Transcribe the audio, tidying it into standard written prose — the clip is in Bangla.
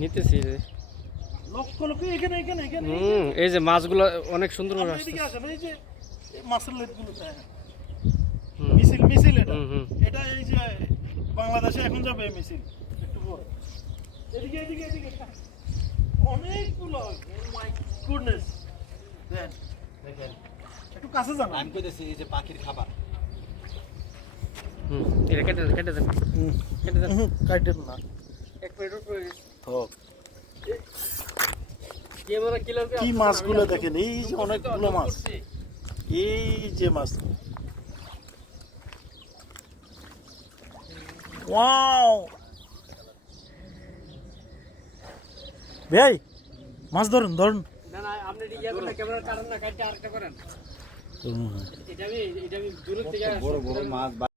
নিতেছি লক্ষ লক্ষ এখানে এখানে এখানে এই যে মাছগুলো অনেক সুন্দর করে আসছে। এদিকে আসেন, এই যে মাছের লেটগুলো মিছিল মিছিল এটা এই যে বাংলাদেশে এখন যাবে এই মিছিল একটু পরে। এদিকে এদিকে এদিকে অনেকগুলো, মাই গুডনেস। দেখেন একটু কাছে যান, আমি কইতেছি এই যে পাখির খাবার। এটা কেটে দেন কেটে দেন কেটে দেন। কাটেন না, এক প্লেট উপরে থাক। কি কি মাছগুলো দেখেন, এই যে অনেকগুলো মাছ, এই যে মাছ, ওয়াও ভাই মাছ ধরুন ধরুন। না না আপনি ইয়া করেন, ক্যামেরা কাটেন না, কাটতে আরেকটা করেন। এটা আমি দূর থেকে বড় বড় মাছ